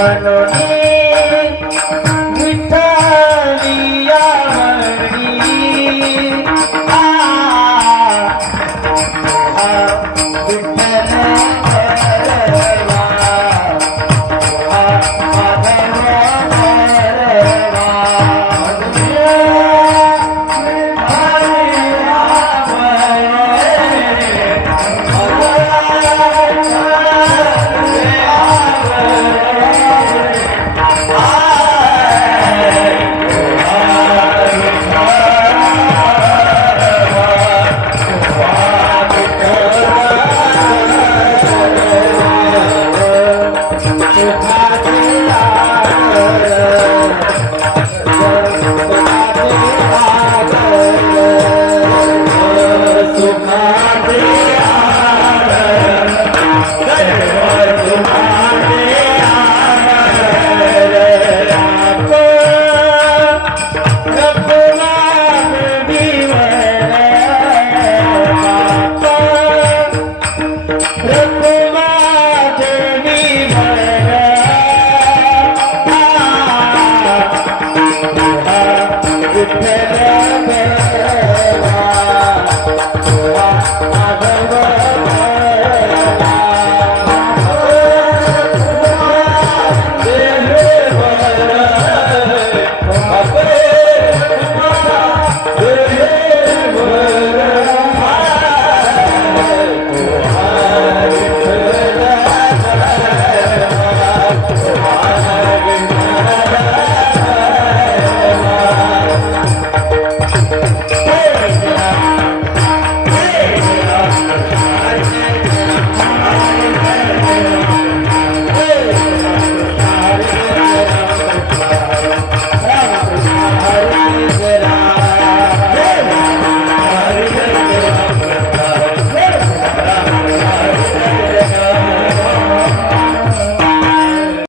I know. যায় না